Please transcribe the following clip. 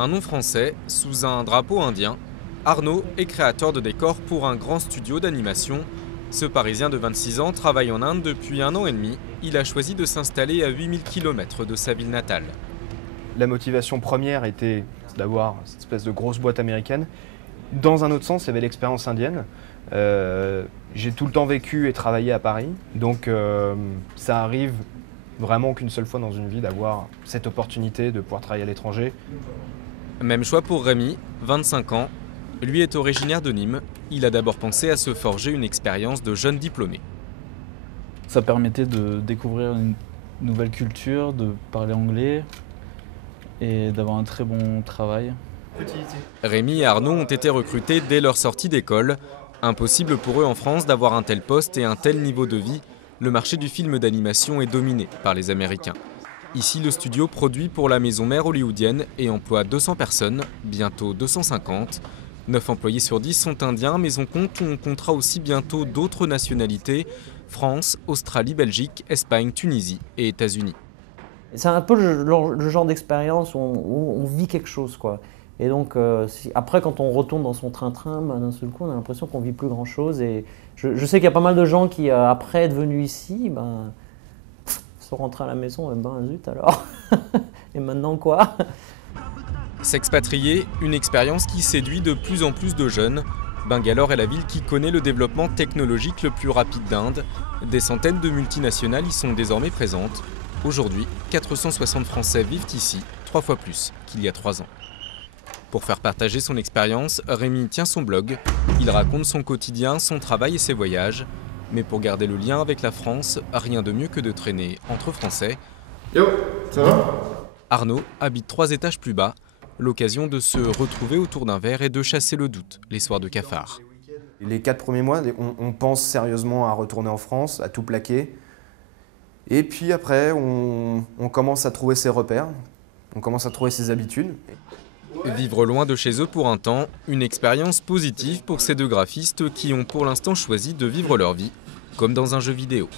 Un nom français sous un drapeau indien, Arnaud est créateur de décors pour un grand studio d'animation. Ce Parisien de 26 ans travaille en Inde depuis 1 an et demi. Il a choisi de s'installer à 8000 km de sa ville natale. La motivation première était d'avoir cette espèce de grosse boîte américaine. Dans un autre sens, il y avait l'expérience indienne. J'ai tout le temps vécu et travaillé à Paris, donc ça arrive vraiment qu'une seule fois dans une vie d'avoir cette opportunité de pouvoir travailler à l'étranger. Même choix pour Rémi, 25 ans. Lui est originaire de Nîmes. Il a d'abord pensé à se forger une expérience de jeune diplômé. Ça permettait de découvrir une nouvelle culture, de parler anglais et d'avoir un très bon travail. Rémi et Arnaud ont été recrutés dès leur sortie d'école. Impossible pour eux en France d'avoir un tel poste et un tel niveau de vie. Le marché du film d'animation est dominé par les Américains. Ici, le studio produit pour la maison mère hollywoodienne et emploie 200 personnes, bientôt 250. 9 employés sur 10 sont indiens, mais on comptera aussi bientôt d'autres nationalités, France, Australie, Belgique, Espagne, Tunisie et États-Unis. C'est un peu le genre d'expérience où on vit quelque chose, quoi. Et donc, après, quand on retourne dans son train-train, d'un seul coup, on a l'impression qu'on vit plus grand-chose. Et je sais qu'il y a pas mal de gens qui, après être venus ici, sont rentrés à la maison, zut alors. Et maintenant quoi? S'expatrier, une expérience qui séduit de plus en plus de jeunes. Bangalore est la ville qui connaît le développement technologique le plus rapide d'Inde. Des centaines de multinationales y sont désormais présentes. Aujourd'hui, 460 Français vivent ici, 3 fois plus qu'il y a 3 ans. Pour faire partager son expérience, Rémi tient son blog. Il raconte son quotidien, son travail et ses voyages. Mais pour garder le lien avec la France, rien de mieux que de traîner entre Français. Yo, ça va? Arnaud habite 3 étages plus bas. L'occasion de se retrouver autour d'un verre et de chasser le doute les soirs de cafard. Les 4 premiers mois, on pense sérieusement à retourner en France, à tout plaquer. Et puis après, on commence à trouver ses repères, on commence à trouver ses habitudes. Vivre loin de chez eux pour un temps, une expérience positive pour ces deux graphistes qui ont pour l'instant choisi de vivre leur vie, comme dans un jeu vidéo.